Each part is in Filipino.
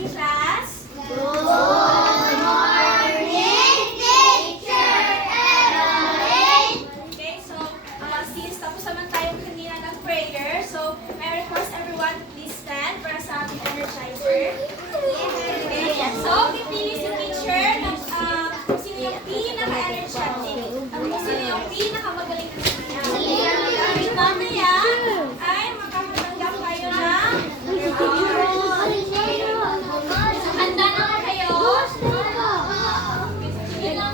morning, class. Good morning, Teacher Evelyn. Okay, so since tapos naman tayo kanina ng prayer, so I request everyone to please stand para sa ating energizer. Okay, so pipili si teacher ng kung sino yung pinaka-energetic, kung sino yung pinaka-magaling na siya. Mamaya ay makakatanggap kayo ng handa na ba kayo? Sige lang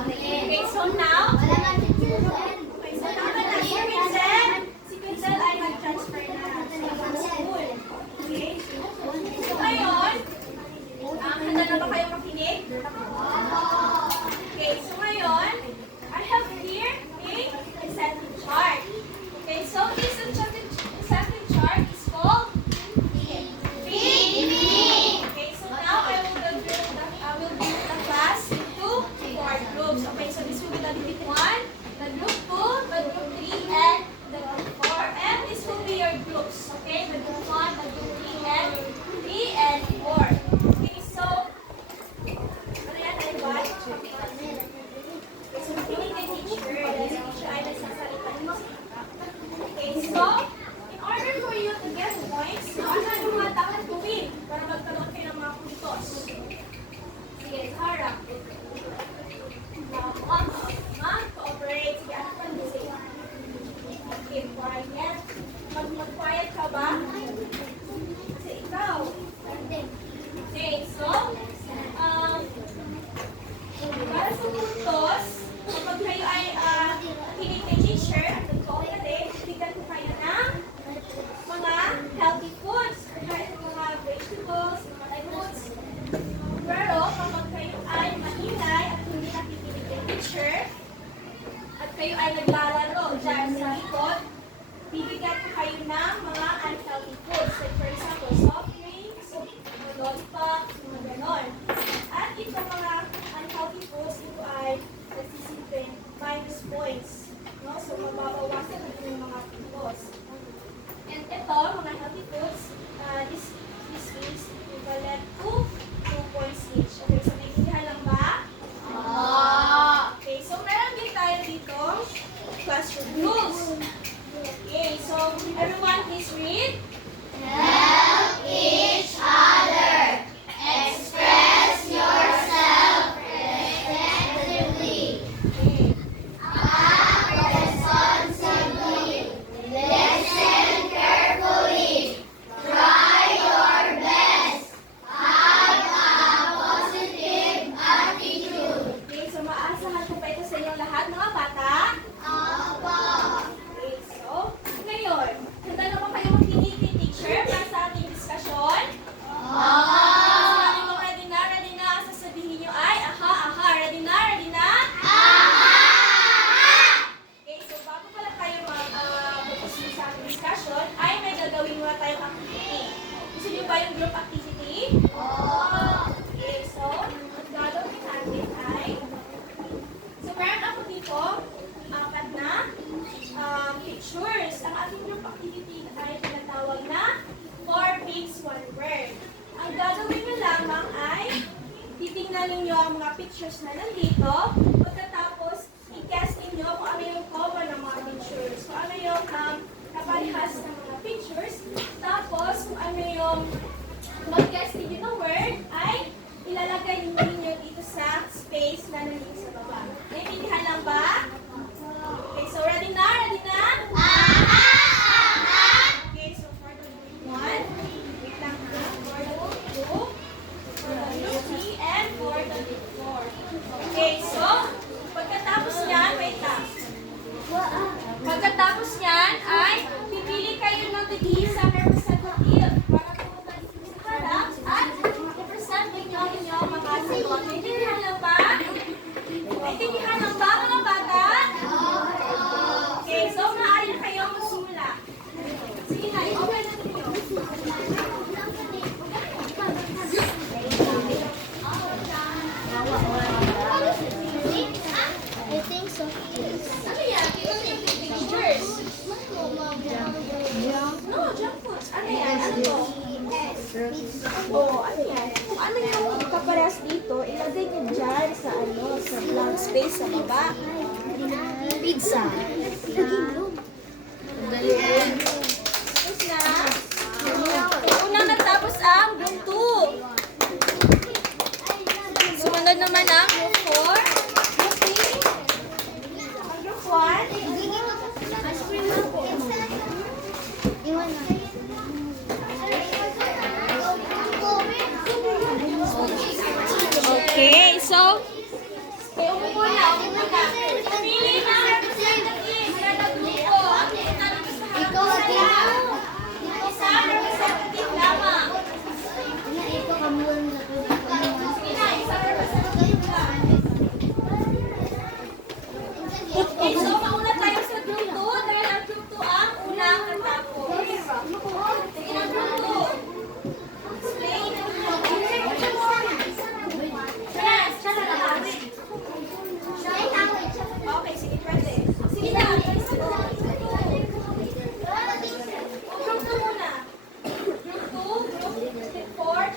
Okay, so now, si Pincel ay mag-transfer na sa school. Okay? So ngayon, handa na ba kayo makinig? Okay, so ngayon, I have here a incentive chart. Okay, so this incentive chart is called feed me. Okay, so now I will divide the class into 4 groups. Okay, so this will be the group 1, the group 2, the group 3, and the group 4. And this will be your groups. Okay, the group 1, the group 3, and 4. Okay, so ano yan, everyone? Okay, so makinig kay teacher. Dahil si teacher ay nagsasalita niyo. Okay, so in order for you to get points, ano yung mga dapat gawin para magkaroon kayo ng mga puntos? Sige, harap. Mag-cooperate. Sige, ano pa rin sige? Okay, quiet. Mag-quiet ka ba? Kasi ikaw. Okay, so, para sa puntos, kapag kayo ay kinig kay teacher at nag-cooperate, bigyan ko kayo ng mga healthy foods. Kahit mga vegetables, mga fruits. Pero kapag kayo ay maingay at hindi nakikinig kay teacher, at kayo ay naglalaro dyan sa likod, bibigyan ko kayo ng mga unhealthy foods. Like for example, soft drinks, lollipops, mga ganon. At itong mga unhealthy foods, ito ay nagsisipin minus points. No? So, mababawasan natin yung mga puntos. And ito, mga healthy foods, this is equivalent to 2 points each. Okay, so naiintindihan lang ba? Okay, so meron din tayo dito class tingnan ninyo ang mga pictures na nandito. Pagkatapos, i-guess ninyo kung ano yung common ng mga pictures. Kung ano yung naparehas ng mga pictures. Tapos, kung ano yung mag-guess ninyo ng word, ay ilalagay ninyo dito sa space na nandito sa baba. Naiintindihan lang ba? Okay, so ready na? Ready na? Okay, so for the group 1, wait lang ha. For the group 2, for the group 3, and for the group 4. Okay, so pagkatapos niyan, wait lang. Pagkatapos niyan ay pipili kayo ng tig-isang representative para pumunta dito sa harap at i-present ninyo ang inyong mga sagot. Naiintindihan lang ba? Naiintindihan lang ba mga bata? Okay, so maaari na kayong magsimula. Sige na, i-open na ninyo. I think so. Ano yan? Pictures. No, junk foods. Ano yan? Ano to? Oh, ano yan? Kung ano yung kaparehas dito, ilagay nyo dyan sa sa blank space sa baba. Pizza. Tapos na. Unang nagtapos ang group 2. Sumunod naman ang group 4. Group 3. Ang group 1. Okay, so, umupo na. Pili na representative kada grupo. Ang tinanong sa harap. Isang representative lamang. Sige na, isang representative lang. Okay, so mauna tayo sa group 2 dahil ang group 2 ang unang natapos. Sige na, group 2. Explain. Okay, sige, pwede. Sige na. Group 2 muna. Group 2, group 4,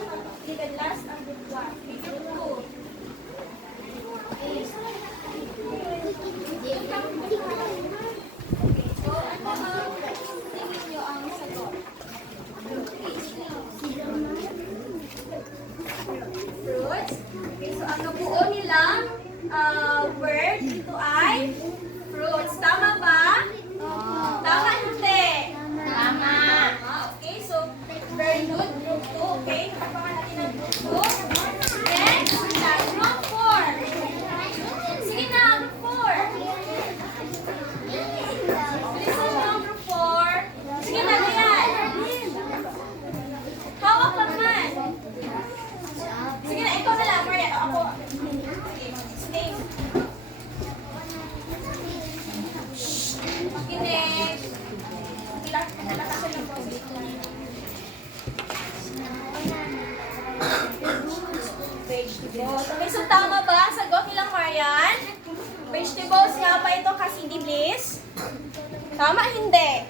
tsaka last ang group 1. Group 2. So, ano ang tingin nyo ang sagot? Fruits. Okay, so ang nabuo nilang word dito ay fruits. Tama ba? Tama hindi? Tama. Okay, so very good. Group 2. Okay, kapakan natin ang group 2. Next, group 4. Sige na, group 4. Listen mo ang group 4. Sige na, Lian. Hawak lang man. Sige na, ikaw na lang, Maria. Ako. Stay. Makinig. Lakasan ng boses. Vegetables. Okay, so tama ba ang sagot nilang Marian? Vegetables nga ba ito kasi hindi bliss? Tama, hindi?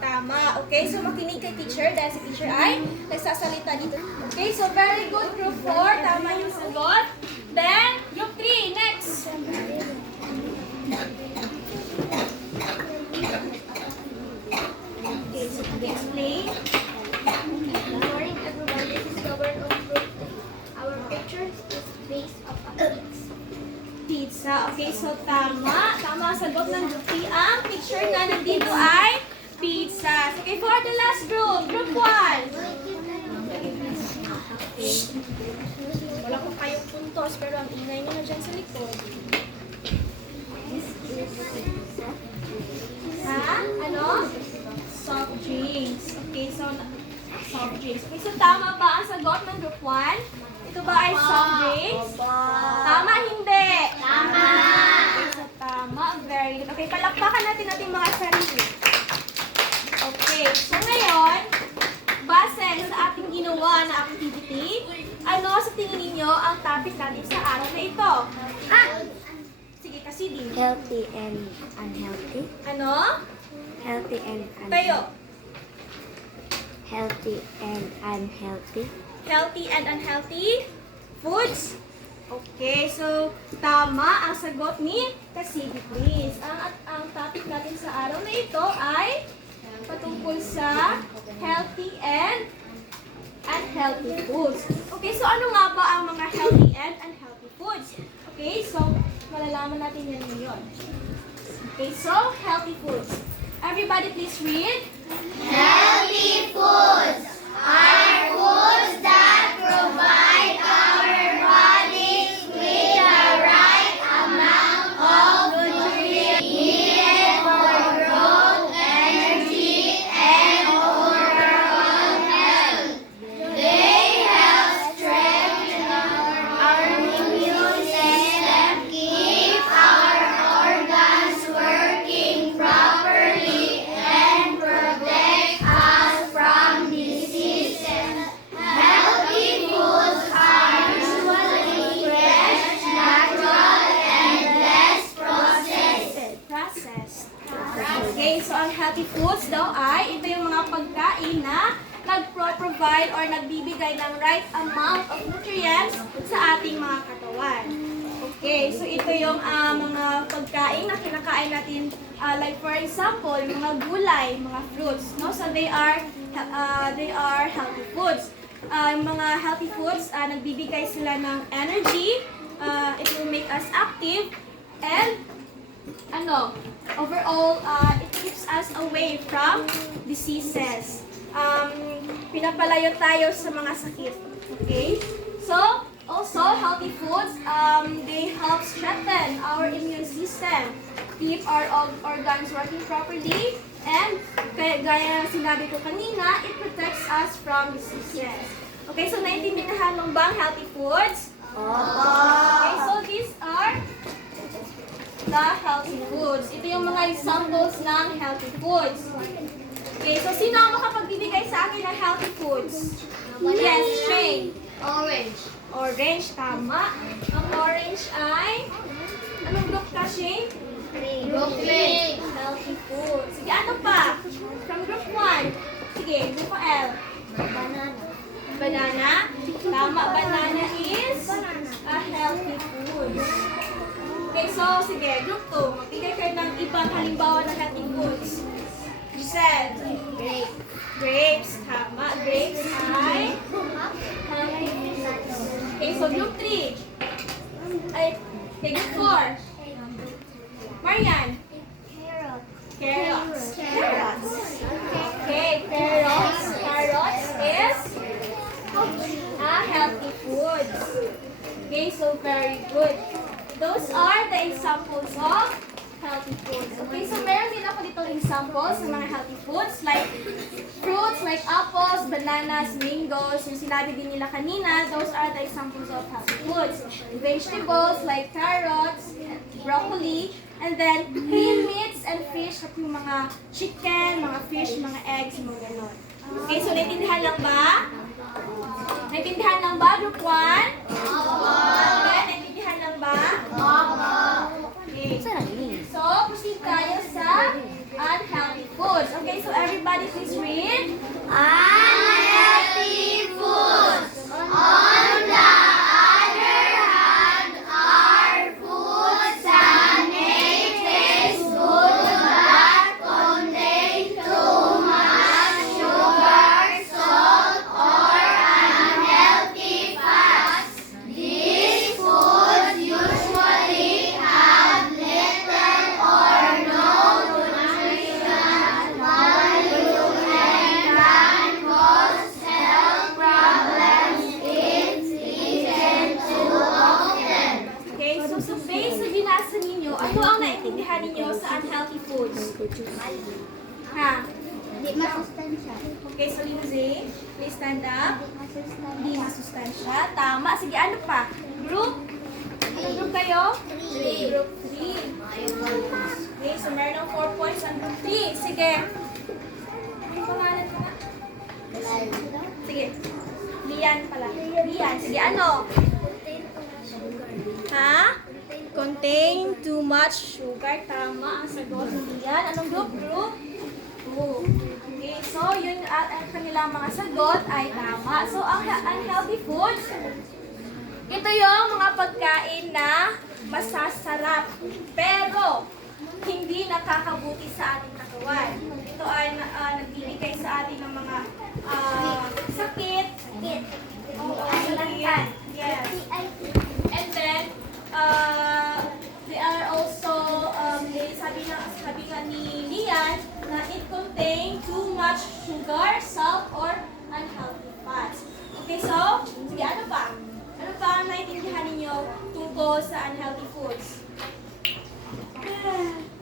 Tama. Okay, so makinig kay teacher dahil si teacher ay nagsasalita dito. Okay, so very good. Group 4, tama yung sagot. Then, group 3, next. Okay, so explain. Good morning, everyone. This is the word of fruit. Our picture is based on pizza. Pizza. Okay, so tama. Tama ang sagot ng group 3. Ang picture na nandito ay pizza. Okay, for the last group. Group 1. Wala ko kayong puntos, pero ang ingay nyo na dyan sa likod. Ha? Ano? Soft drinks. Okay, so soft drinks. Okay, so tama ba ang sagot ng group 1? Ito ba ay soft drinks? Tama, hindi? Tama. Okay, so tama. Very good. Okay, palakpakan natin ating mga sarili. Okay, so ngayon, base sa ating ginawa na activity, ano sa tingin ninyo ang topic natin sa araw na ito? Sige, kasi din. Healthy and unhealthy. Ano? Healthy and Tayo. Healthy and unhealthy. Healthy and unhealthy foods. Okay, so tama ang sagot ni Kasibi Please. Ang topic natin sa araw na ito ay patungkol sa healthy and unhealthy foods. Okay, so ano nga ba ang mga healthy and unhealthy foods? Okay, so malalaman natin yan ngayon. Okay, so healthy foods. Everybody please read. Healthy foods are foods that provide our bodies with the right amount of nutrients needed for growth, energy, and overall health. They help strengthen our immune system, keep our organs working properly, and protect us from diseases. Healthy foods are usually fresh, natural, and less processed. Okay, so ang healthy foods daw ay ito yung mga pagkain na nagpro-provide or nagbibigay ng right amount of nutrients sa ating mga katawan. Okay, so ito yung mga pagkain na kinakain natin, like for example, mga gulay, mga fruits, no? So they are healthy foods. Mga healthy foods, nagbibigay sila ng energy, it will make us active, and overall, it keeps us away from diseases. Pinapalayo tayo sa mga sakit. Okay? So, also, healthy foods, they help strengthen our immune system, keep our organs working properly, and gaya ng sinabi ko kanina, it protects us from diseases. Okay, so naiintindihan mo ba ang healthy foods? Okay, so these are the healthy foods. Ito yung mga examples ng healthy foods. Okay, so sino ang makapagbibigay sa akin ng healthy foods? Yes, Shane. Orange. Orange, tama. Ang orange ay, anong group ka, Shane? Green. Healthy foods. Sige, ano pa? From group 1. Sige, group L. Banana. Banana. Tama, banana is a healthy food. Okay, so sige, group 2. Magbigay kayo ng ibang halimbawa ng healthy foods. Giselle. Grape. Grapes. Tama, grapes ay healthy foods. Okay, so group 3. Okay, group 4. Marian. Carrot. Carrots. Okay, carrots. Carrots is a healthy food. Okay, so very good. Those are the examples of healthy foods. Okay, so meron din ako dito examples ng mga healthy foods like fruits like apples, bananas, mangoes. Yung sinabi din nila kanina, those are the examples of healthy foods. Vegetables like carrots, broccoli, and then lean meats and fish, at yung mga chicken, mga fish, mga eggs, mga ganon. Okay, so naintindihan lang ba? Naintindihan lang ba, group 1? Okay, naintindihan lang ba? Okay. So, proceed tayo sa unhealthy foods. Okay, so everybody please read. Unhealthy foods, on the other hand, are foods that may taste good but contain too much sugar, salt, or unhealthy fats. These foods usually have little or no nutritional value and can cause health problems if eaten too often. Okay, so based sa binasa ninyo, ano ang naintindihan ninyo sa unhealthy foods? Ha? Hindi masustansya. Okay, so Lindsay, please stand up. Hindi Masustansya. masustansya. Tama. Sige, ano pa? Group? Anong group kayo? 3. Group 3. Okay, so meron ng 4 points ang group 3. Sige. Ano pangalan mo nga? Sige. Lian pala. Lian. Sige, ano? Ha? Contain too much sugar. Tama ang sagot ni Lian. Anong group? Group 2. Okay, so yun ang kanilang mga sagot ay tama. So ang unhealthy foods, Ito yung mga pagkain na masasarap, pero hindi nakakabuti sa ating katawan. Ito ay nagbibigay sa atin ng mga sakit. Oo, sakit. Yes. And then, they are also, sabi nga ni Lian, na it contain too much sugar, salt, or unhealthy fats. Okay, so, sige, ano pa? Ano pa ang naiintindihan ninyo tungkol sa unhealthy foods?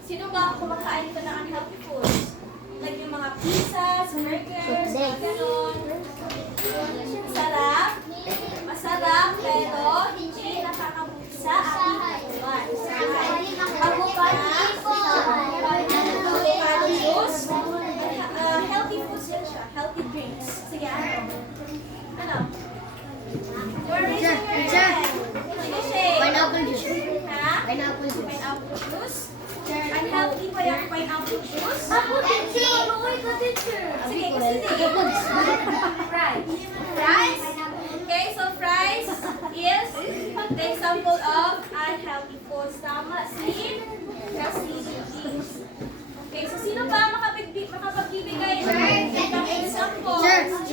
Sino ba ang kumakain ito ng unhealthy foods? Like yung mga pizzas, burgers, mga ganon. Masarap, pero hindi nakakabuti sa ating katawan. Avocado juice, healthy foods yan siya, healthy drinks. Sige, ano? You're raising your hand. Sige, Shay. Pineapple juice. Ha? Pineapple juice. Pineapple juice? Unhealthy ba yung pineapple juice? Sige, kasi fries. Fries? Okay, so fries is the example of unhealthy foods. Tama, si Jeans. Okay, so sino ba makapagbibigay ng example? Let's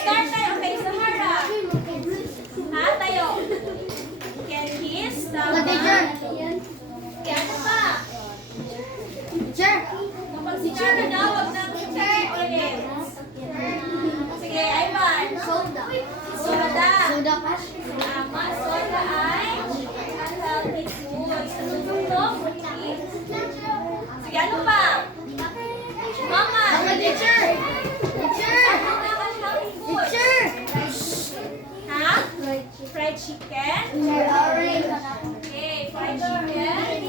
start tayo. Okay, so harap. Ha? Tayo. Candies. Tama. Okay, ano pa? Kapag sinabi na, huwag na ulit. Sige, Ivan. Soda. Tama, soda ay unhealthy foods. Ano ito? Sige, ano pa? Mama. Teacher. Ano ang unhealthy foods? Ha? Fried chicken? Okay, fried chicken.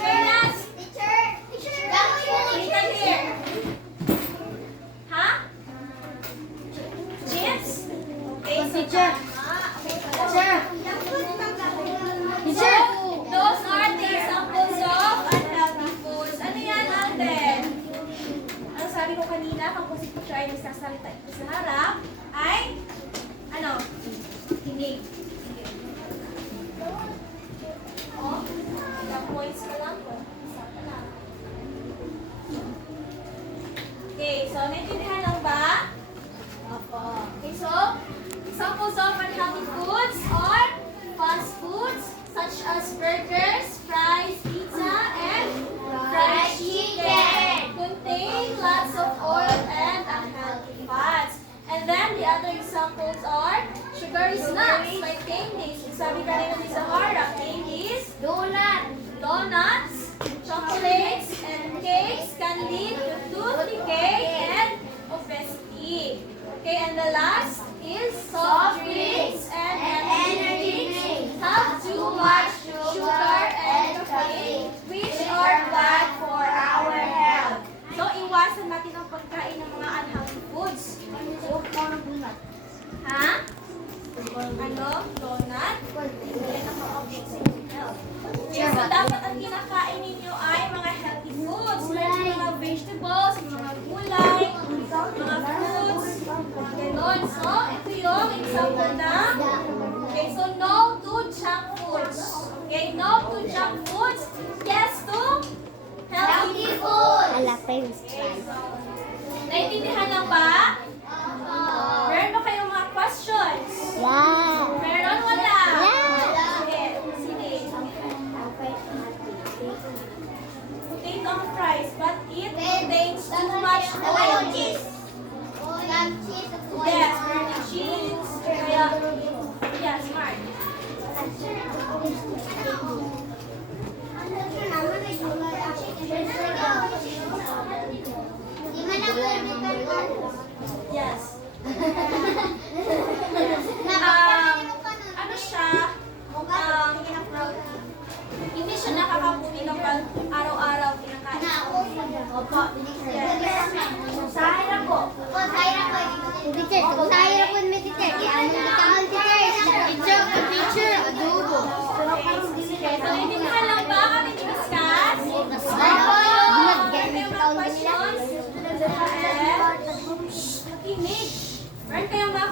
Fairness. Listen here. Ha? Chips? Okay, so tama. Okay, so those are the examples of unhealthy foods. Ano yan, Alden? Ano sabi ko kanina, kapag si teacher ay nagsasalita ito sa harap, ay, ano? Hinig. Oh, ilang points ka lang po. Isa ka lang. Okay, so naintindihan lang ba? Okay, so examples of unhealthy foods are fast foods such as burgers, fries, pizza, and fried chicken. Contain lots of oil and unhealthy fats. And then the other examples are sugary snacks like candies. Sabi kanina ni Zahara, candies, donuts, chocolates, and cakes can lead to tooth decay and obesity. Okay, and the last is soft drinks and energy drinks have too much sugar and caffeine, which are bad for our health. So, iwasan natin ang pagkain ng mga unhealthy foods. Ha? Ano? Donut? Yan ang mga-object sa inyong health. Okay, so dapat ang kinakain ninyo ay mga healthy foods. Like mga vegetables, mga gulay, mga fruits, mga ganon. So, ito yung example na. Okay, so no to junk foods. Okay, no to junk foods. Yes to healthy foods. Okay, so, naintindihan na ba? Meron ba kayong mga questions? Meron? Wala? Sige, sige. Take on fries, but it contains too much oil. Yes, burning cheese. Kaya, yeah, smart.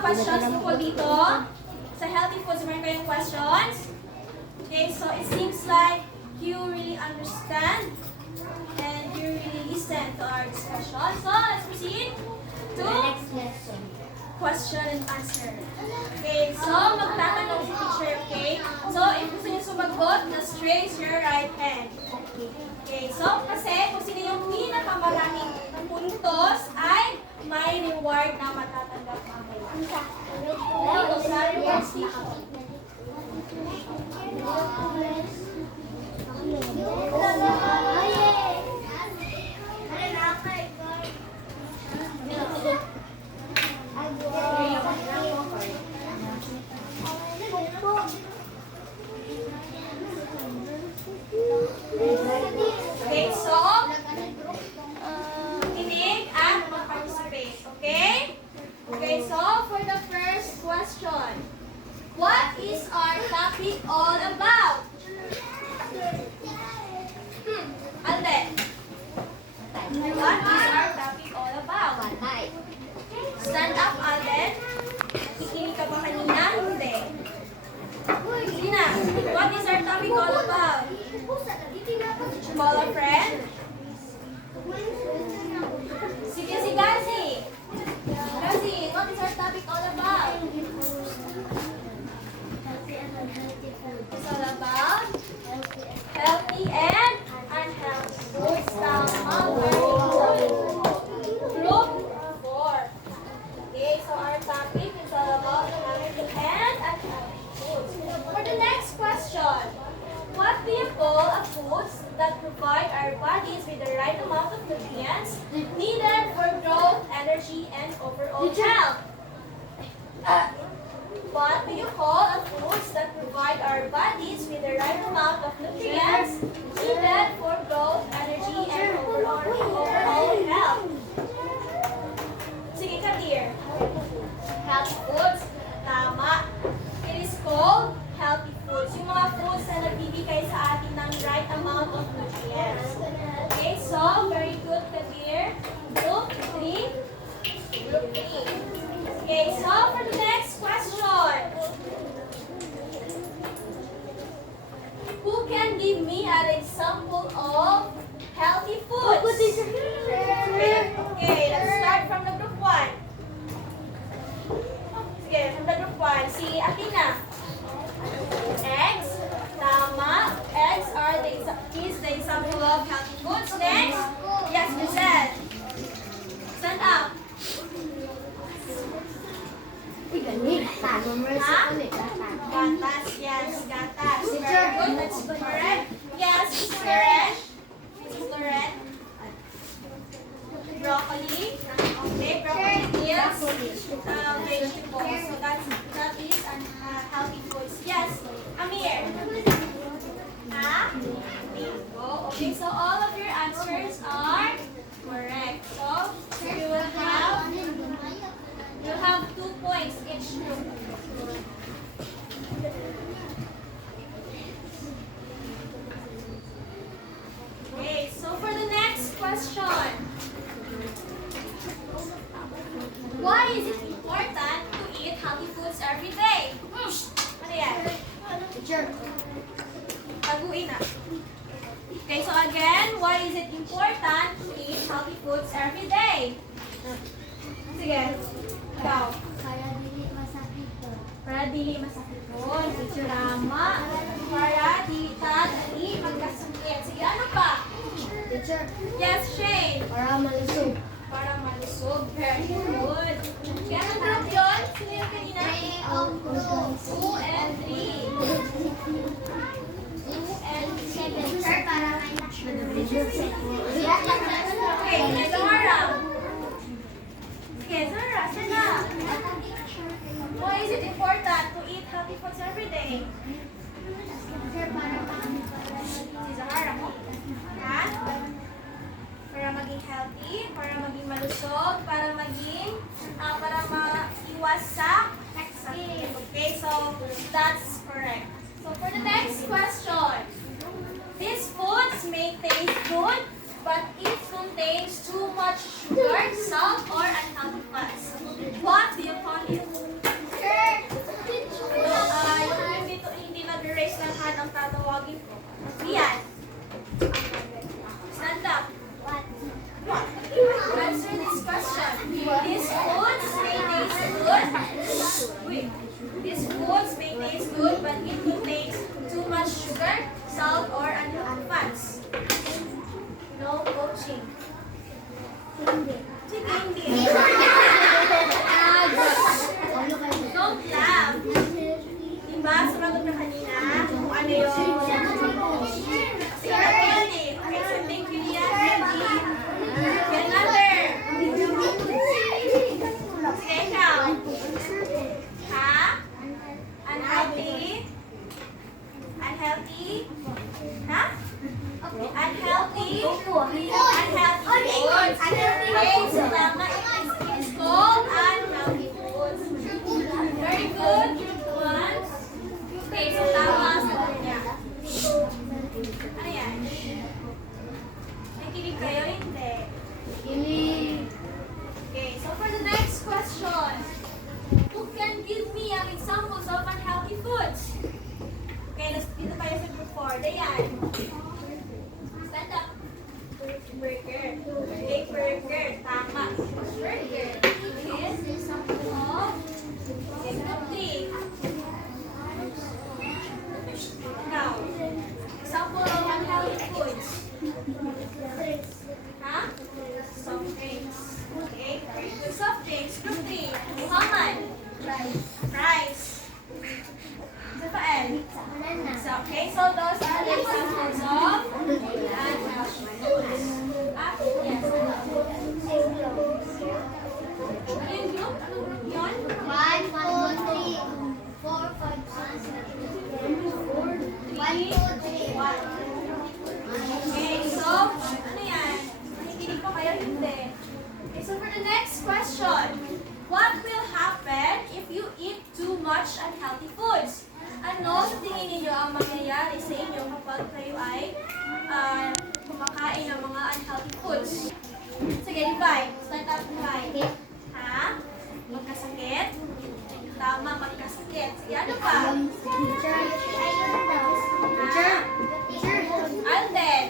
questions tungkol dito? Sa healthy foods, meron kayong questions? Okay, so it seems like you really understand and you really listen to our discussion. So let's proceed to lesson. question and answer. Okay, so magtatanong si teacher, okay? So if gusto niyo sumagot, just raise your right hand. Okay, so kasi kung sino yung pinakamaraming puntos ay may reward na matatanggap mamaya. Okay, so sa reward station. Okay, so kinig at mag-participate. Okay? Okay, so for the first question, what is our topic all about? Alden, what is our topic all about? Stand up, Alden. Kikinig ka ba kanina? Hindi. Sige na. What is our topic all about? Call a friend? Sige, si Gazi. Gazi, what is our topic all about? It's all about healthy and unhealthy foods. Tama, very good. Group 4. Okay, so our topic is all about healthy and unhealthy foods. For the next question, what do you call a foods that provide our bodies with the right amount of nutrients needed for growth, energy, and overall health? What do you call a foods that provide our bodies with the right amount of nutrients needed for growth, energy, and overall health? Sige ka, dear. Healthy foods. Tama. It is called healthy foods. Yung mga foods na nagbibigay sa atin ng right amount of nutrients. Okay, so very good ka, dear. Group 3. Group 3. Okay, so for the next question. Who can give me an example of healthy foods? Okay, let's start from the group 1. Sige, from the group 1. Si Athena. Eggs. Tama. Eggs is the example of healthy foods. Next. Yes, Giselle. Stand up. Gatas. Yes, gatas. Very good. That's correct. Yes, Miss Loren. Miss Loren. Broccoli. Okay, broccoli is vegetable. So that is healthy foods. Yes, Amir. Bingo. Okay, so all of your answers are correct. So you will have 2 points each group. Okay, so for the next question. Why is it important to eat healthy foods every day? Ano yan? Taguin na. Okay, so again, why is it important to eat healthy foods every day? Sige, ikaw. Para dili masakit po. Tama. Para dili magkasakit. Sige, ano pa? Yes, Shane. Para malusog. Para malusog. Very good. Sige, anong group yun? Sino yung kanina? 2 and 3. 2 and 3. Sir, para may Okay, Zara. Sige, Zara, sana. Why is it important to eat healthy foods every day? Si Zahara mo? Ha? Para maging healthy, para maging malusog, para maiwas sa sakit. Okay, so that's correct. So for the next question, these foods may taste good, but it contains too much sugar, salt, or unhealthy fats. What do you call it? na yung... Okay, so thank you, Lian. Another. Sige, ikaw. Ha? Unhealthy? Unhealthy? Ha? Unhealthy? Unhealthy foods. Okay, so tama. It is called unhealthy foods. Very good. One. Okay, so tama sa kanya. Ano yan? Nakikinig kayo? Hindi. Okay, so for the next question, who can give me ang examples of unhealthy foods? Okay, dito tayo sa group 4. Dayan. Stand up. Burger. Okay, burger. Tama. Burger. Is example of healthy. Now, example of unhealthy foods. Ha? Soft drinks. Okay. The soft drinks. Group 3. Muhammad. Rice. Rafael. So, okay, so those are the examples of unhealthy foods. Yes. Ano yung group? Anong group yun? 1, 2, 3, 4, 5, 6, 7, 8, 9, 10. 1, 2, 3. Okay, so, ano yan? Nakikinig pa kayo? Hindi. Okay, so for the next question, what will happen if you eat too much unhealthy foods? Ano sa tingin ninyo ang mangyayari sa inyo kapag kayo ay kumakain ng mga unhealthy foods? Sige, divide. Stand up, divide. Ha? Magkasakit? Tama, magkasakit. Sige, ano pa? Ha? Alden.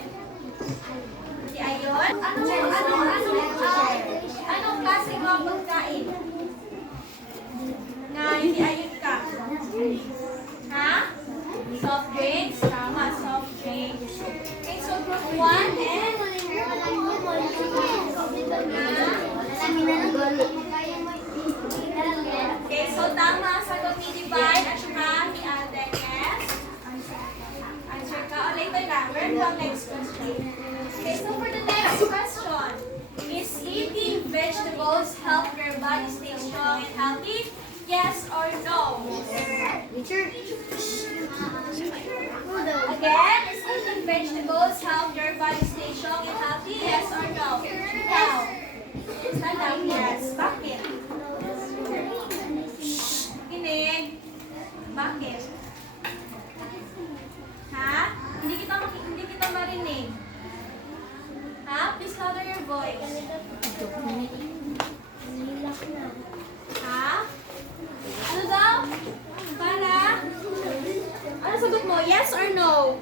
Hindi ayon? Anong klase mo ang pagkain? Na hindi ayon ka? Ha? Soft drinks? Tama, soft drinks. Okay, so group 1 and... Okay, so tama ang sagot ni Divine at saka ni Alden, yes? Answer ka. O later na. Meron pang next question. Okay, so for the next question, is eating vegetables help your body stay strong and healthy? Yes or no? Again, is eating vegetables help your body stay strong and healthy? Yes or no? Now, stand up. Yes. Bakit? Kinig. Bakit? Ha? Hindi kita marinig. Ha? Please louder your voice. Ha? Ano daw? Para? Ano sagot mo? Yes or no?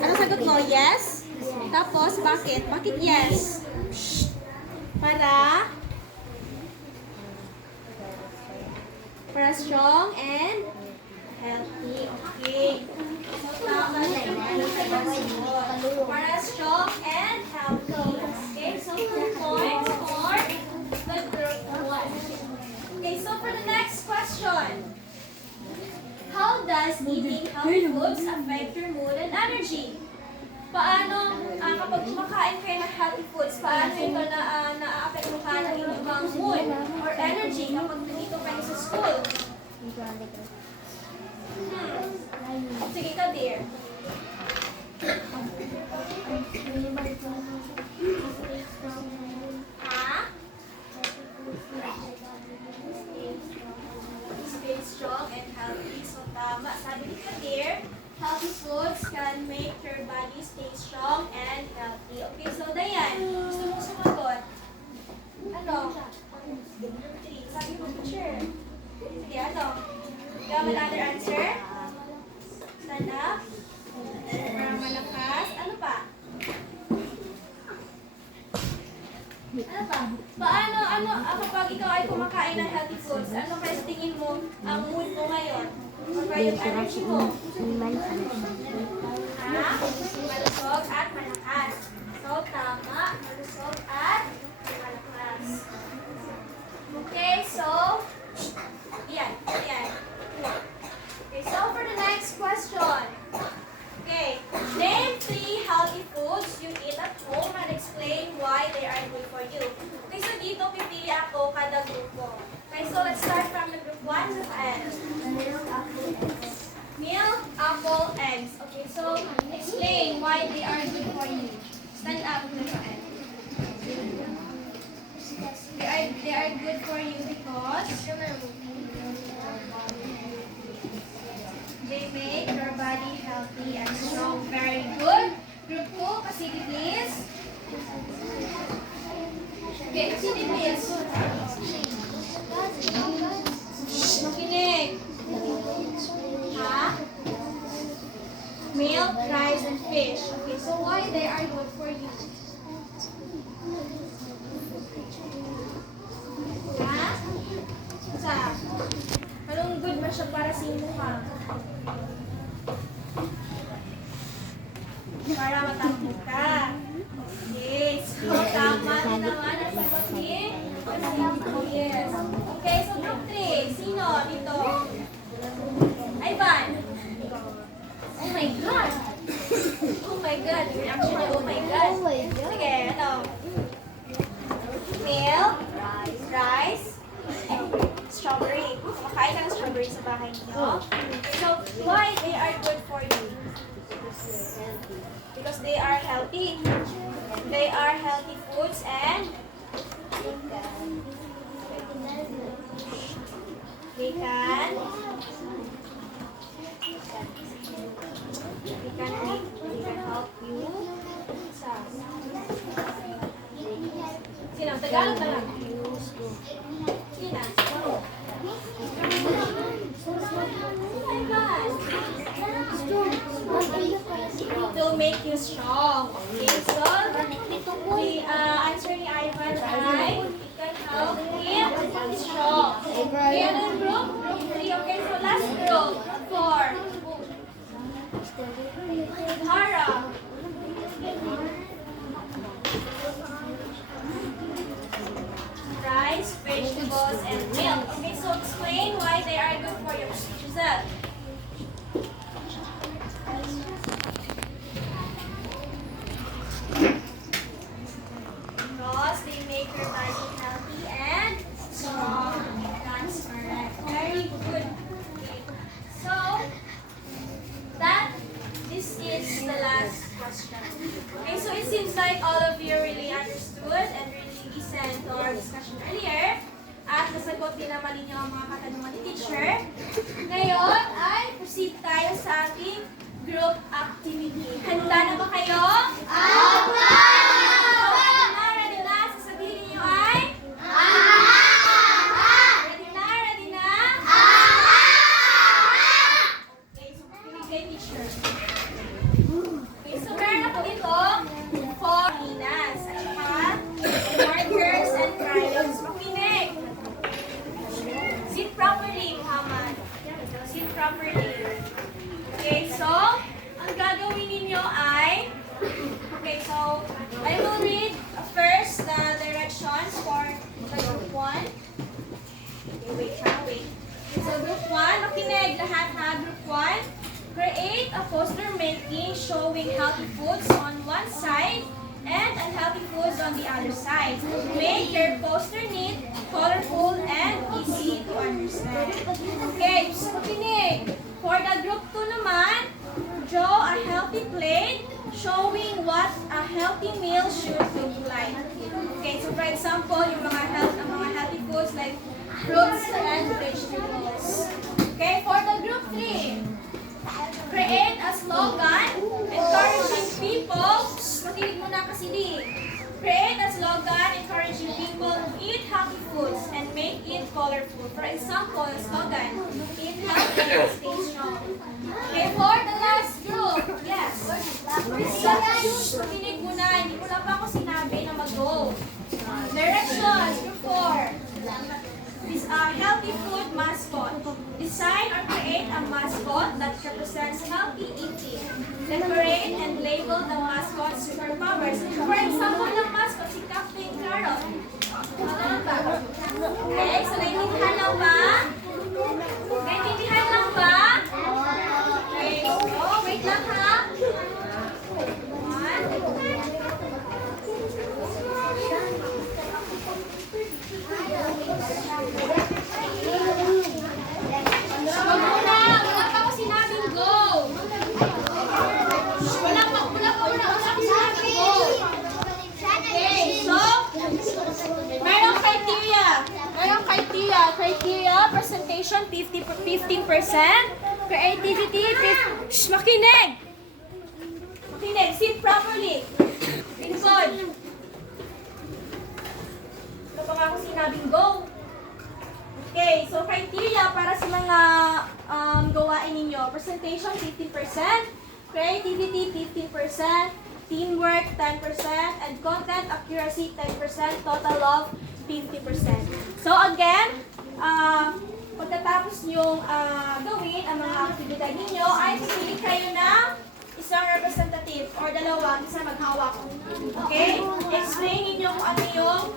Ano sagot mo? Yes? Tapos, bakit? Bakit yes? Para? Para strong and healthy. Okay. So, tama na yun. Para strong and healthy. Okay, so 2 points for the group 1. Okay, so for the next question. How does eating healthy foods affect your mood and energy? Paano, kapag kumakain kayo ng healthy foods, paano ito na-affect ka ng inyong mood or energy kapag nandito kayo sa school? Sige ka, dear. Ha? Stay strong and healthy. So, tama. Sabi ni Kadir, healthy foods can make your body stay strong and healthy. Okay, so Dayan, gusto mo sumagot? Ano? Sabi mo, teacher. Sige, ano? You have another answer? Stand up. Para malakas. Ano pa? Ano pa? Paano, kapag ikaw ay kumakain ng healthy foods, ano kaya sa tingin mo ang mood mo ngayon? Or kaya yung energy mo? Ha? Malusog at malakas. So, tama. Malusog at malakas. Okay, so, yan. Okay, so for the next Ano sa eggs? Milk, apple, eggs. Okay, so explain why they are good for you. Stand up, letter N. They are good for you because they make your body healthy and strong. Very good. Group 2, Cassidy, please. Okay, Cassidy, please. Makinig. Ha? Milk, rice, and fish. Okay, so why they are good for you? Ha? Sa? Anong good man siya para sa inyo ha? Para matakbo ka. Okay, so tama na naman ang sagot ni yes. Okay, so group 3. Sino dito? Ivan. Oh my God. Oh my God. Actually, oh my God. Sige, ano? Milk, rice, and strawberry. Makain ka ng strawberry sa bahay niyo. So, why they are good for you? Because they are healthy. They are healthy foods and they can help you sa sino? Tagalog na lang. Sino? Oh my God. To make you strong. Okay, so the answer ni Ivan ay it can help him strong. Okay, anong group? Group 3. Okay, so last group. 4. Hara. Rice, vegetables, and milk. Okay, so explain why they are good for you. Giselle. Because they make your body healthy and strong. That's correct. Very good. Okay. So, this is the last question. Okay, so it seems like all of you really understood and really listened to our discussion earlier. At nasagot din naman ninyo ang mga katanungan ni teacher. Ngayon ay proceed tayo sa ating group activity. Handa na ba kayo? Ready na? Sasabihin ninyo ay? Ready na? Okay, so makinig kay teacher. Okay, so meron ako dito 4 hinas at saka markers and crayons. Makinig! Sit properly, Muhammad. Sit properly. Okay, so ang gagawin ninyo ay so I will read first the directions for the group 1. Okay, wait. So group 1, makinig lahat ha. Group 1, create a poster making showing healthy foods on one side and unhealthy foods on the other side. Make your poster neat, colorful, and easy to understand. Okay, so makinig. For the group 2 naman, draw a healthy plate showing what a healthy meal should look like. Okay, so for example, yung mga healthy foods like fruits and vegetables. Okay, for the group 3, create a slogan encouraging people. Makinig muna kasi di. Create a slogan encouraging people to eat healthy foods and make it colorful. For example, slogan, eat healthy and stay strong. Okay, for the last group, yes. Makinig muna, hindi ko lang pa ako sinabi na mag-go. Directions, group 4. This healthy food mascot. Design or create a mascot that represents healthy eating. Decorate and label the mascot's superpowers. For example, ng mascot, si Captain Carrot. Ano ba? Okay, so naintindihan lang ba? Naintindihan lang ba? Okay, so wait lang ha. 1. Presentation, 15%. Creativity, Shh, makinig! Makinig, sit properly. Lingkod. Ano pa nga ako sinabing go? Okay, so criteria para sa mga gawain ninyo. Presentation, 15%. Creativity, 15%. Teamwork, 10%. And content accuracy, 10%. Total of 50%. So again, pagkatapos nyong gawin ang mga aktibidad ninyo, ay pipili kayo ng isang representative or dalawa, isa maghawak. Okay? Explain ninyo kung ano yung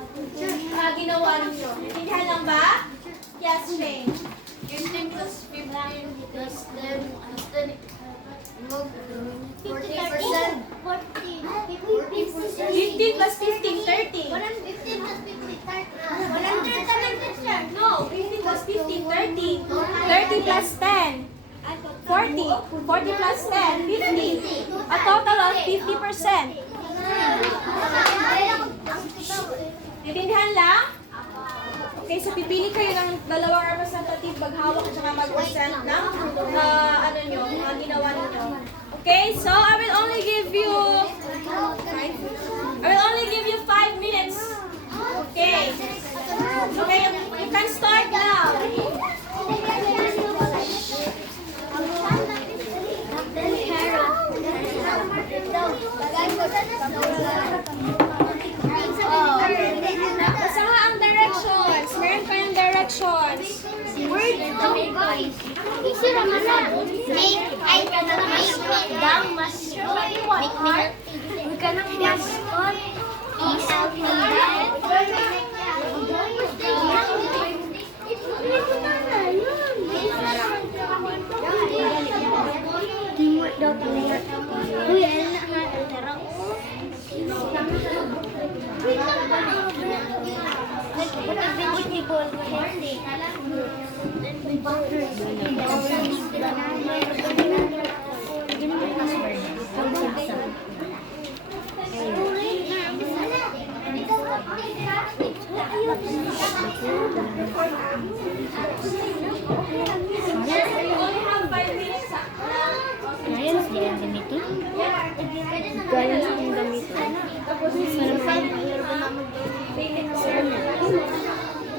ginawa ninyo. Naintindihan lang ba? Yes, Shane. 15 plus 15 plus 10 plus 10. 40%. 15 plus 15, 30. 115 plus 50, 30. No, 15 plus 15, 30. 30 plus 10. 40. 40 plus 10, 50. A total of 50%. Naintindihan lang? Okay, so pipili kayo ng dalawang representative, maghawak at saka mag-present ng ano nyo, mga ginawa ninyo. Okay, so I will only give you 5 minutes. Okay. Okay, you can start now. Basta nga ang directions. Meron pa yung directions. Word guys. Easy naman na. Make down mascot. Make me. We can mascot. Is teamwork daw teamwork. Uy, ayun na nga. You only have 5 minutes. Ngayon, hindi ang gamitin. Gaya ang gamitin.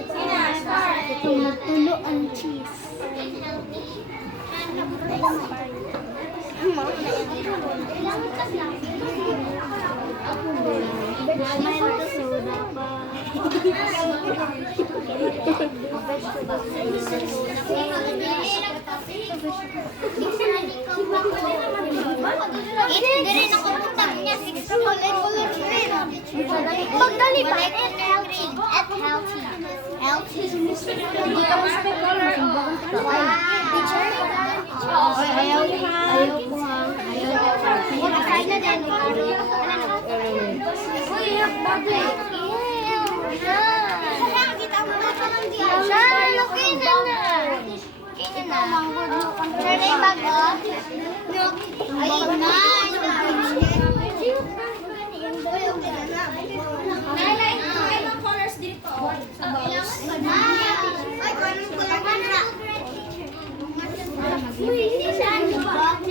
Sina, start. Tumutulo ang cheese. May soda pa. Hindi rin ako puntak niya. Magdali ba? At healthy. Healthy. Hindi ka mas may color. Teacher? Ayaw ko ha. Kain na din. Uy, bagay. Laki na na. Kaya na. Sir, na yung bago? Ayun na. Ay, mga colors dito. Sa box. Ay, anong kulay ka na? Uy, saan ba?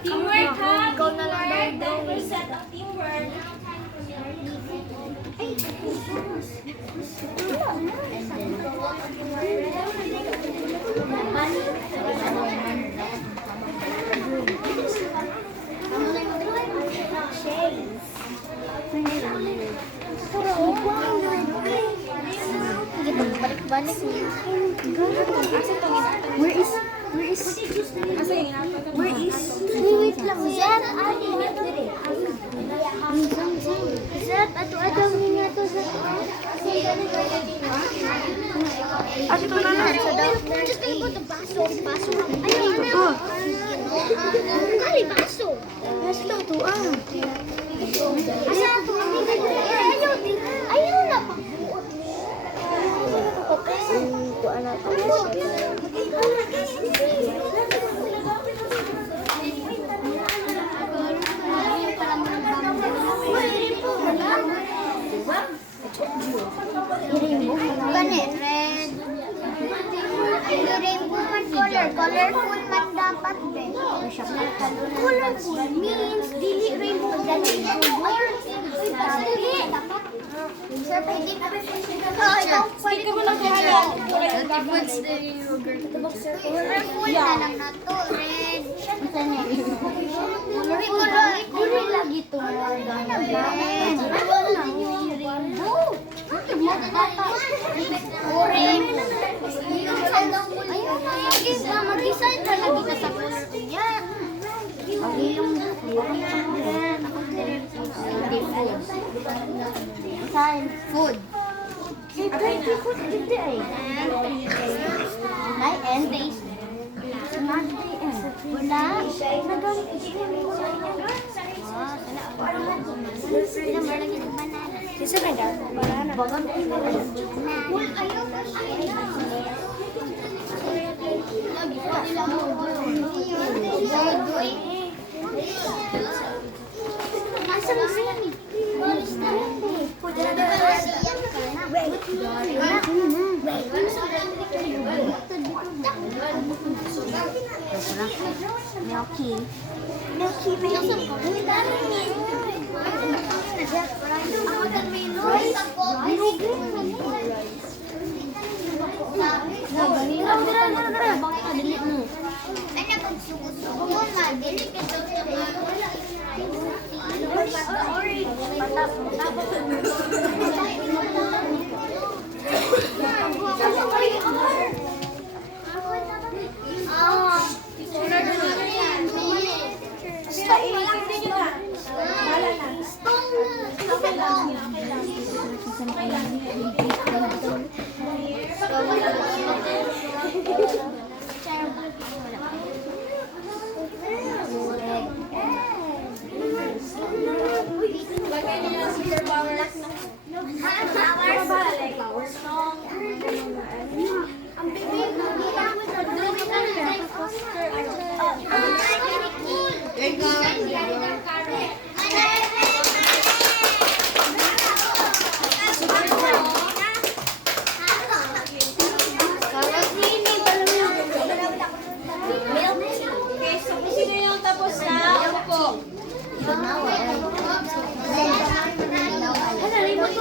Teamwork ha? Teamwork. 10% of teamwork. Balik-balik niya. Where is wait lang. Zed, Zed, ato niya to Zed. Ato na na. Just gonna put the baso. Ayun, ano? Kali baso. Baso lang to Asa to? Ayun na pa. Kuan na to. Gani, red. Rainbow man color. Colorful man dapat, be. Colorful means dili rainbow. Dili color. Dili. Sir, pwede ka ba? Hindi mo lang kuhala. Colorful na lang na to. Red. Colorful lagi to. Rainbow. Orange. Ayun, mag-decide ka lagi ka sa color niya. Yung food. Food dito ay. May end days. Wala. Nagamit ko sila marang yung banana. Sisa na daw. Banana. Bagan ko na. Ayaw ko siya. Lagi pa nila mo. Nasa mo siya ni? Walis na rin eh. Milky. Milky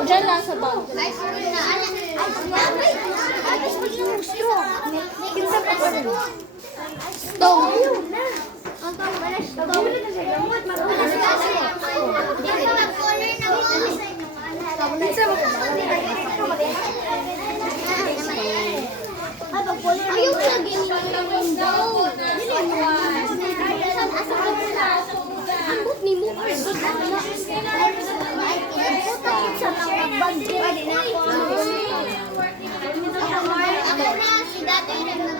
Diyan lang sa bag. Ayaw ko lagi ambot ni mo.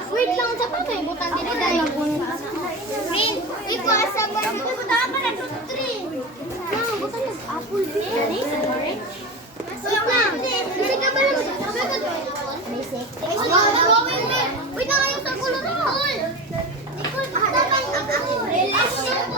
Wait lang, sa pa kayo butang din tayo. Green, wait ko asa ba? Butang pa na tree. Nah, butang ng apple berry. Wait lang. Kasi ka ba lang? Wait na kayo sa kulot. Nicole, mahalaman ang aking relasyon.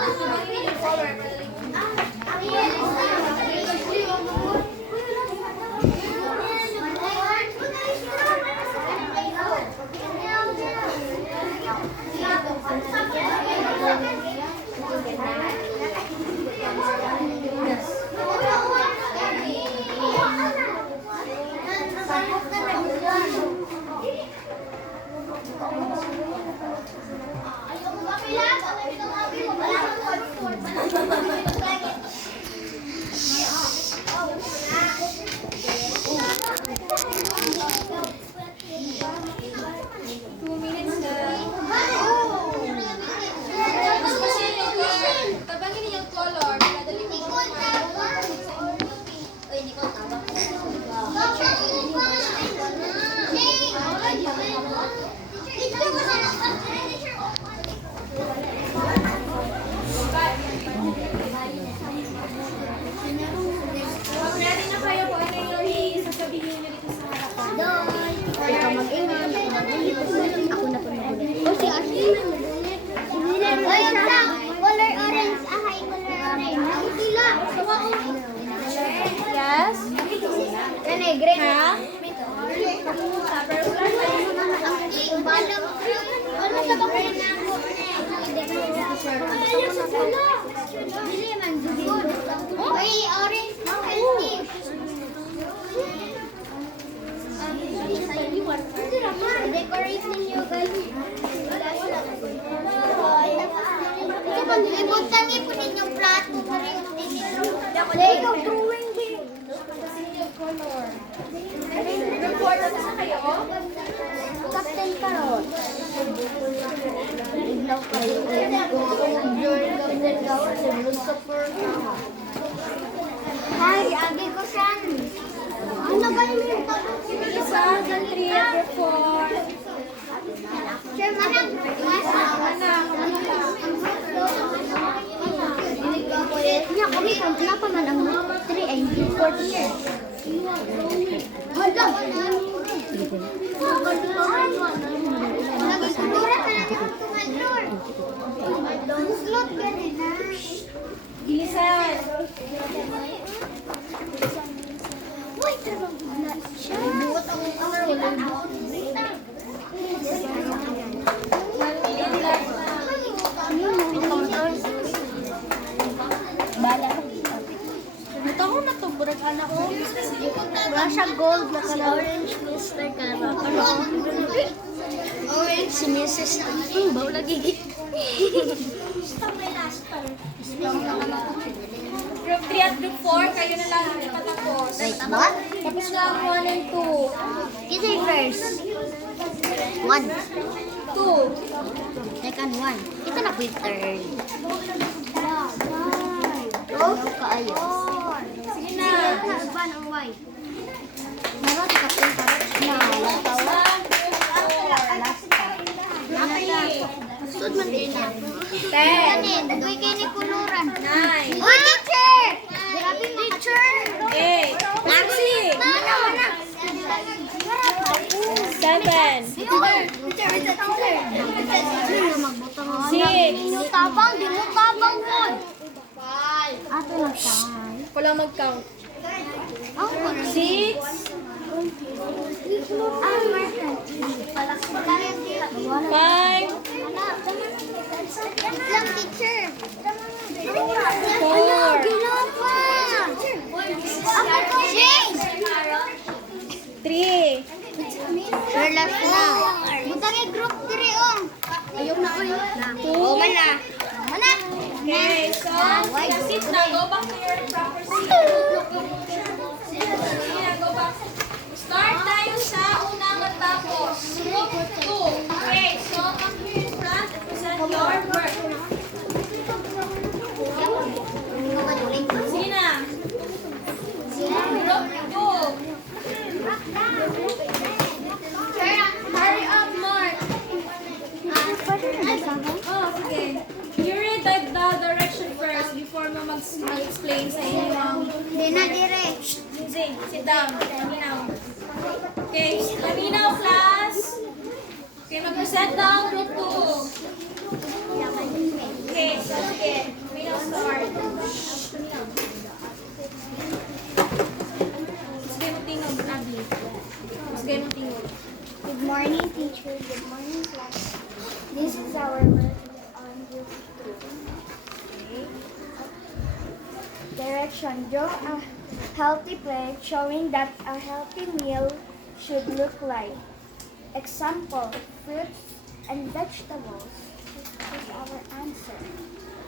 Regular kayo. Uy, orange mo, healthy. Decorate ninyo, guys. Ibutan niyo po ninyong plato. Lego drawing din. Report na sa kayo. Captain Carrot. Iglaw kayo. Hi, agi ko siyan. Ano ba yung Isa, 3, 4. Sir, manang. Nya, kami kenapa man ang 3 ay 40 years? Hala. Lagi siguro ka na yung tumalor. Slot ka rin na. Bilisan. Uy, tarong na siya. Buot ang ulo. Ito ko na to, burag anak ko. Wala siya gold na kala. Orange Mr. Carrot. Ano? Orange si Mrs. Baw lagi. Group 3 at group 4, kayo na lang hindi patapos. Wait, what? Tapos lang 1 and 2. Kita yung first. 1. 2. Second 1. Kita na po yung third. Oh, kaayos. Sige na. Ban ang white. Meron ka po yung carrot na latawa. Last time. Sud man din na. 10. Kanin, uy kayo ni kuluran. 9. Uy, teacher! Grabe mga teacher! 8. Taxi. Mana, mana? 7. Six. Tabang, di mo tabang mo. Ato lang tayo. Wala mag-count. Oh, 6. ah, Martin. 5. Lang, teacher. 4. Ginapa. Ako to, James. 3. Sure, last na. Butang yung group 3, oh. Ayok na, uy. Oh, mana. Mana. Okay, so, sit na. Go back to your proper seat. Sige na, go back. Start tayo sa unang matapos. Group 2. Okay, so come here in front and present your work. Sige na. Group 2. Hurry up, Mark. Oh, sige. You read the direction first before mo mag-explain sa inyong... Di na dire. Lindsay, sit down. Laminaw. Okay, laminaw, class. Okay, mag-present daw, group 2. Okay, so sige. Laminaw, start. Sige mo tingog, Abby. Sige mo tingog. Good morning, teacher. Good morning, class. This is our work on group 2. Okay. Direction. Draw a healthy plate showing that a healthy meal should look like. Example, fruits and vegetables. This is our answer.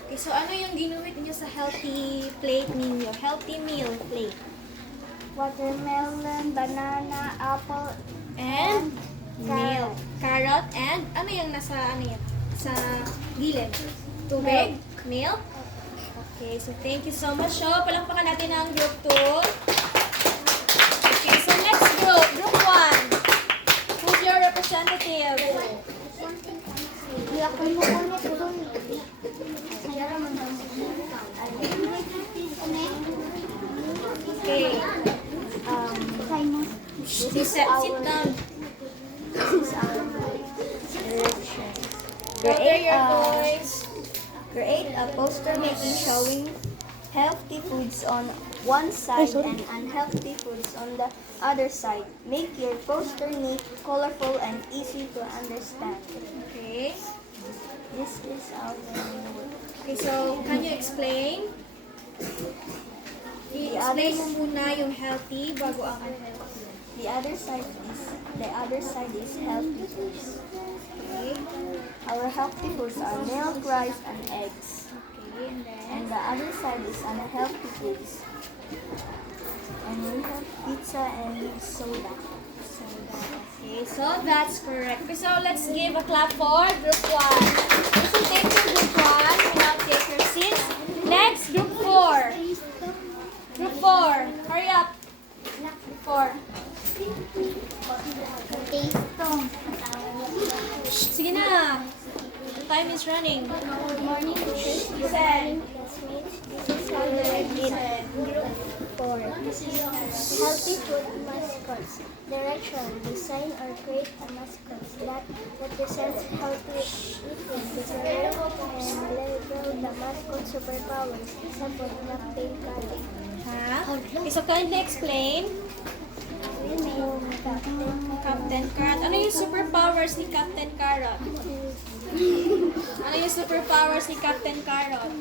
Okay, so ano yung ginuwit niyo sa healthy plate ninyo? Healthy meal plate. Watermelon, banana, apple, And Carrot. milk. Carrot and ano yung nasa ano yan? Sa gilid? Tubig? Milk? Okay, so thank you so much. So, palakpakan natin ang group 2. Okay, so next group, group 1. Who's your representative? Okay, sit down. Grade Lower your 8, voice. grade 8, a poster making showing healthy foods on one side and unhealthy foods on the other side. Make your poster neat, colorful, and easy to understand. Okay. This is our Okay, so can you explain? I-explain mo muna yung healthy bago ang unhealthy. the other side is healthy foods. Okay. Our healthy foods are milk, rice, and eggs. Okay, and then? And the other side is unhealthy foods. And we have pizza and soda. Okay, so that's correct. Okay, so let's give a clap for group 1. So take your group 1 and now take your seats. Next, group 4. Group 4, hurry up. Group 4. Sige na. The time is running. Good morning, teachers. Listen. This is how the listen. Group 4. Healthy food mascots. Direction. Design or create a mascot that represents healthy eating. Design and label the mascot superpowers. Example, Captain Carrot. Ha? Okay, so kindly explain. Captain Carrot. Ano yung superpowers ni Captain Carrot? Ano yung superpowers ni Captain Carrot?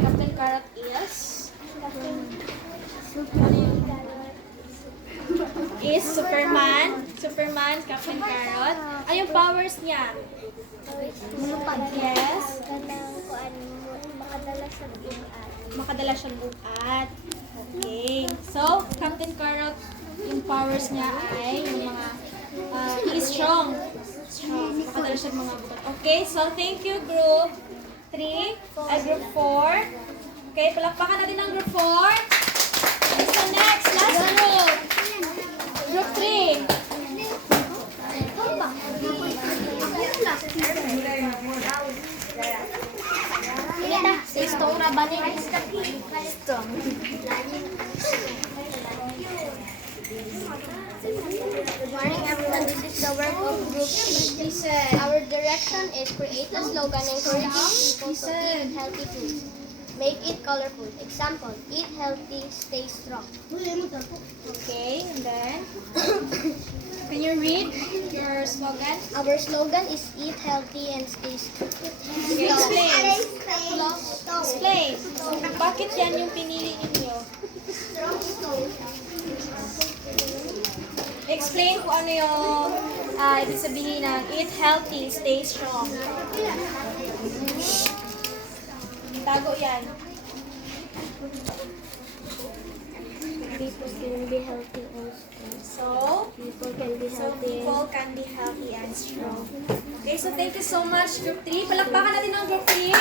Captain Carrot is? Is Superman. Superman, Captain Carrot. Ano yung powers niya? Yes. Makadala sa buhat. Makadala siyang buhat. Okay. So, Captain Carrot, yung powers niya ay yung mga, he is strong. Strong. Makadala siya ng mga buhat. Okay, so thank you group 3, group 4. Okay, palakpakan natin ang group 4. So next, last group. Group 3. Istora ba ni? Good morning everyone, this is the work of group 3. Our direction is create a slogan encouraging people to eat healthy food. Make it colorful. Example, eat healthy, stay strong. Okay, and then, can you read your slogan? Our slogan is eat healthy and stay strong. Okay, explain. Explain. Bakit yan yung pinili ninyo? Explain kung ano yung ibig sabihin ng eat healthy, stay strong. Tago yan. People can be healthy and strong. So, People can be so healthy. people can be healthy and strong. Okay, so thank you so much, Group 3. Palakpakan natin ang Group 3.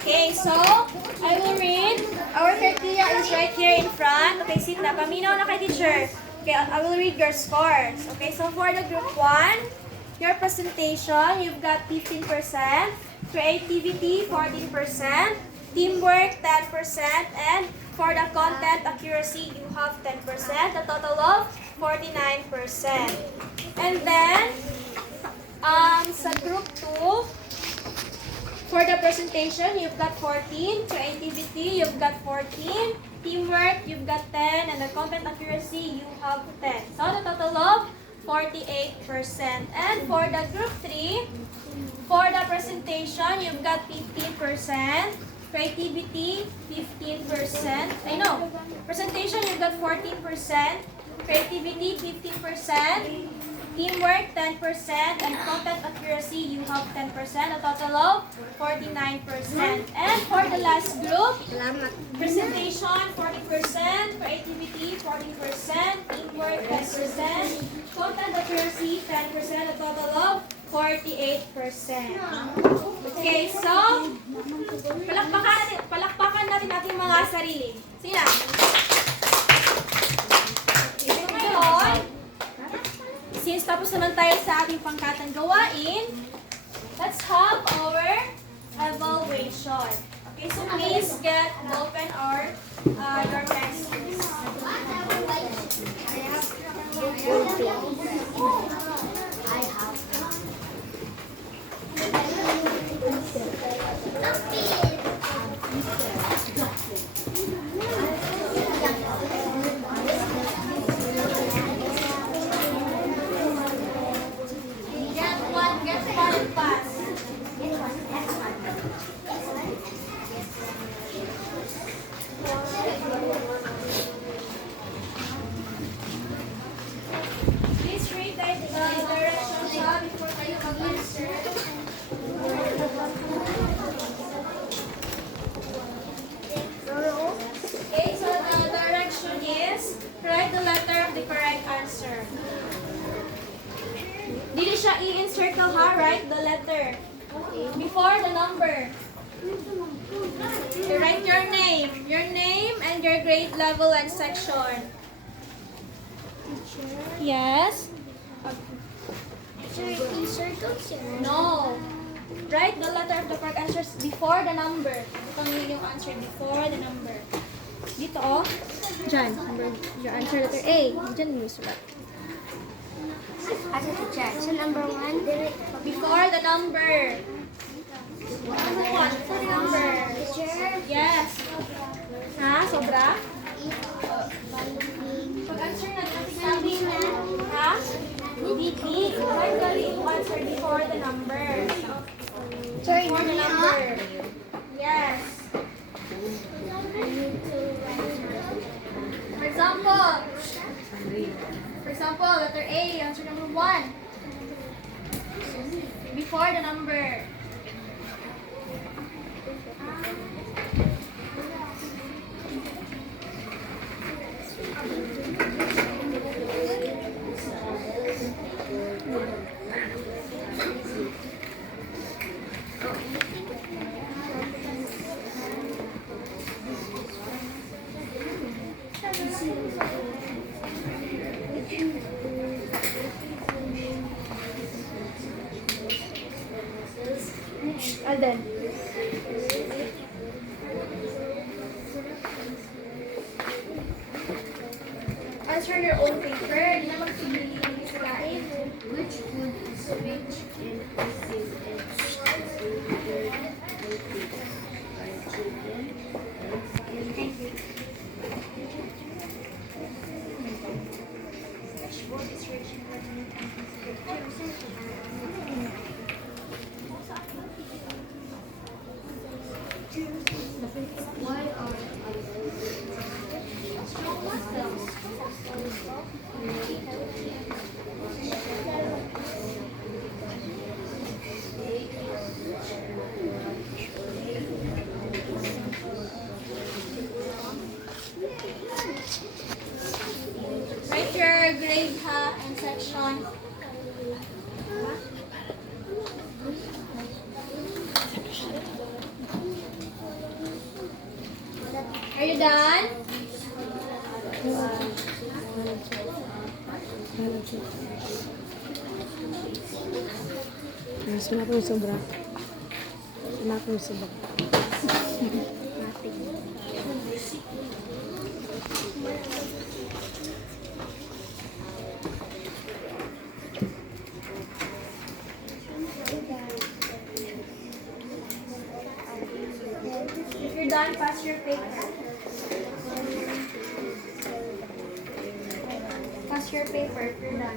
Okay, so, I will read. Our criteria is right here in front. Okay, sit na. Paminaw na kay teacher. Okay, I will read your scores. Okay, so for the Group 1, your presentation, you've got 15%. Creativity, 14%. Teamwork, 10%. And for the content accuracy, you have 10%. A total of 49%. And then, sa Group 2, for the presentation, you've got 14. Creativity, you've got 14. Teamwork, you've got 10. And the content accuracy, you have 10. So, the total of 48%. And for the Group 3, for the presentation, you've got 15%. Creativity, 15%. I know. Presentation, you've got 14%. Creativity, 15%. Teamwork, 10%. And content accuracy, you have 10%. A total of 49%. And for the last group, presentation, 40%. Creativity, 40%. Teamwork, 10%. Content accuracy, 10%. A total of 48%. Okay, so, palakpakan natin ating mga sarili. Sige na. So, ngayon, since tapos naman tayo sa ating pangkatang gawain, let's have our evaluation. Okay, so please get open your pencils. letter. Before the number. You write your name and your grade level and section. Yes? No. Write the letter of the correct answers before the number. Ito yung answer before the number. Dito, oh. Diyan. Your answer letter A. Diyan mo sulat. Asa teacher? So number 1. Before the number. Number 1. Before the number. Yes. Ha? Sobra? Pag-answer na natin ha? Hindi. Answer before the number. Before the number. Yes. For example, letter A, answer number 1. Before the number. Alden. Answer your own paper. Hindi na magsibili yung isulain. Which food is rich in protein and considered healthy? Fried chicken, eggs, and Which food is rich in protein and considered healthy? why are Write your grade ha and section. Are you done? Sunap yung sobra. Sunap yung sobra. If you're done, pass your paper. Pass your paper if you're done.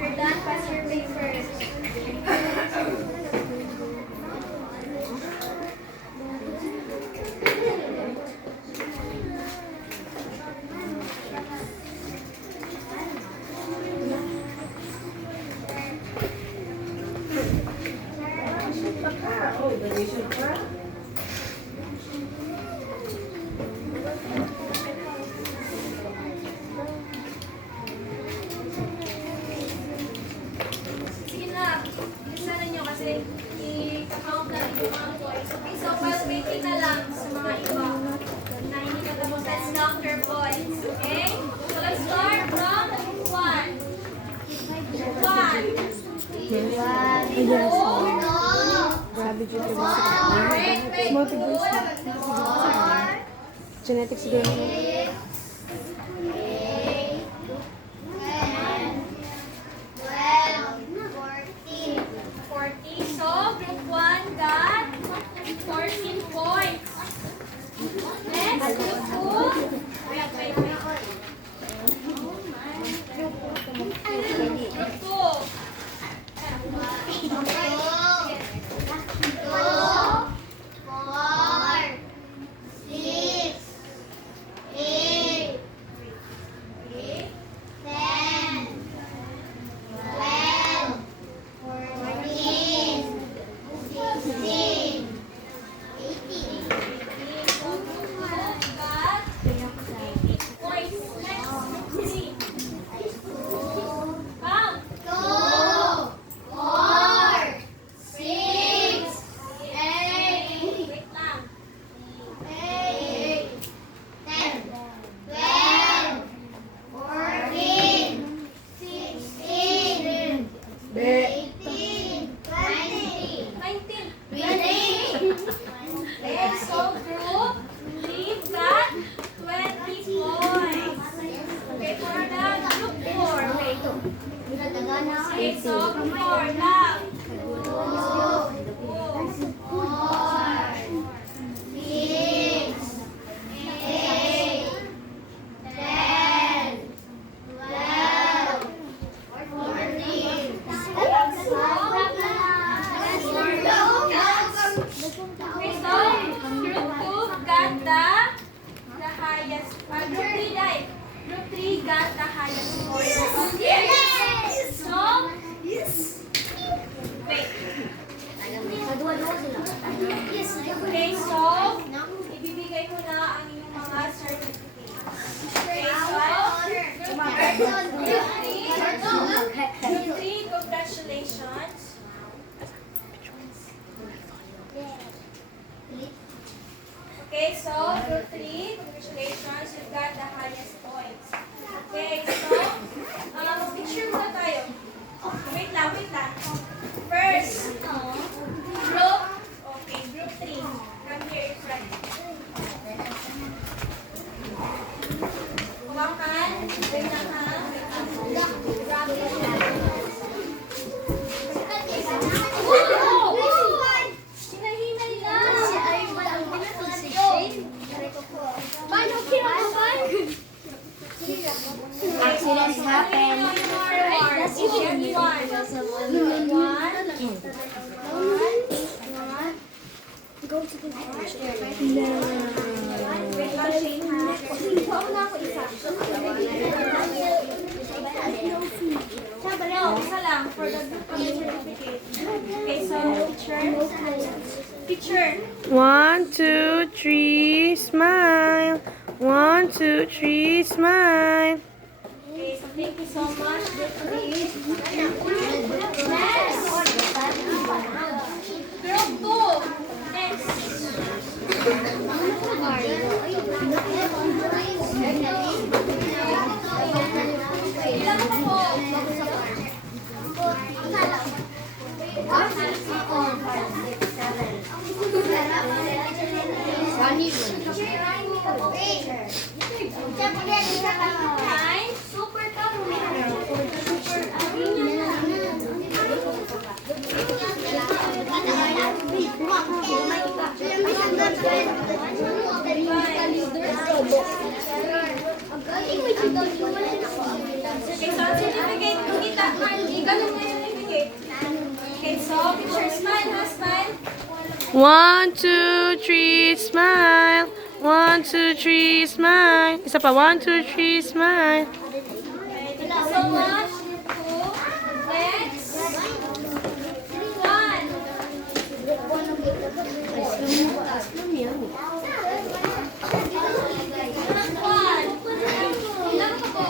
You're done, pass your paper. Alright, very good. Genetics siguro. So, group 1 got 14 points. Next, group 2. Wait. Group 2. Got 18 points. Next, group 3. Count. Wait lang. Nineteen. Okay, so group 3 got 20 points. Okay, for the group 4. Okay, so group 4 now. Okay, so group 2 got the highest. Group 3 died. Group 3 got the highest score. Okay. So, wait. Okay, so, ibibigay ko na ang inyong mga certificate. Okay, so, group 3, congratulations. Okay, so group 3, congratulations, you got the highest points. Okay, so, picture muna tayo. Wait lang. First, group 3. Come here in front. Kumakan. Wait lang ha. Hinahinay lang. Accidents happen. Isa lang for the group certificate. Okay, so teacher. 1, 2, 3, smile. 1, 2, 3, smile. Okay, so thank you so much. Group 3. Group 2. Next. Ilan pa po? Nine. Super Okay, so certificate, kita, ganun na yung certificate. Okay, so picture, smile, ha, smile. 1, 2, 3, smile. 1, 2, 3, smile. Isa pa, 1, 2, 3, smile. Thank you so much. Two. Next. One. One. Ilan pa po?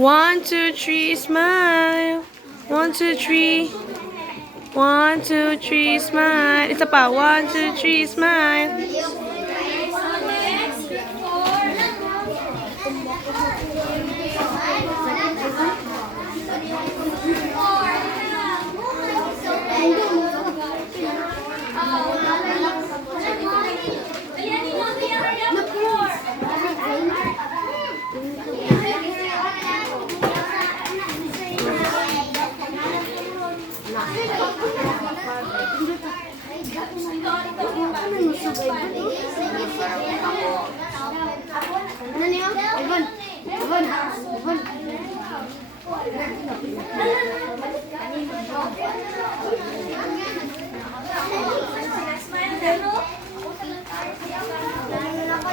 1, 2, 3, smile. 1, 2, 3. 1, 2, 3, smile. Isa pa. 1, 2, 3, smile. Okay, so next, 4. Ayan, yung mga 4.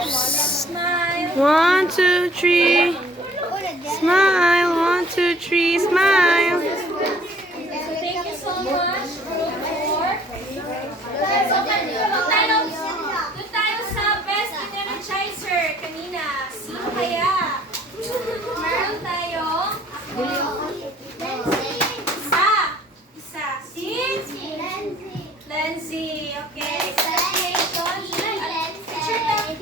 Smile. 1, 2, 3. Smile. 1, 2, 3, smile. So thank you so much, group 4. So, doon tayo sa best energizer kanina. Sino kaya? Meron tayong isa. Si Lenzy. Okay. Congratulations. Picture tayo.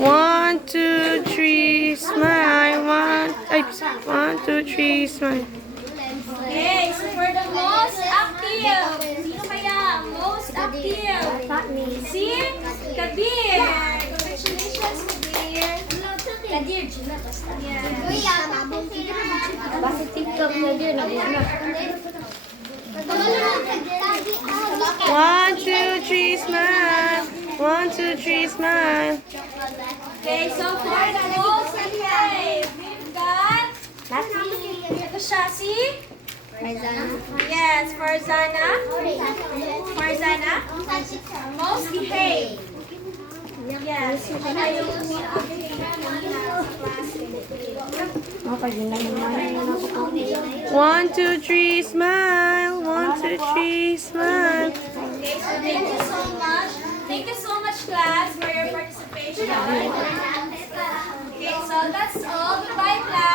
1, 2, 3, smile. 1, 2, 3, smile. Okay, so for the most active, sino kaya most active? Si Kabir. Congratulations, Kabir. Kadir, Gina, basta. Yeah. Bakit TikTok na din, nag-una. 1, 2, 3, smile. 1, 2, 3, smile. Okay, so for the most active, we've got ito siya, si yes, Farzana. Farzana. Most behave. Yes, siya yung pinaka-behave sa klase. 1, 2, 3, smile. 1, 2, 3, smile. Okay, so thank you so much. Thank you so much, class, for your participation. Okay, so that's all. Goodbye, class.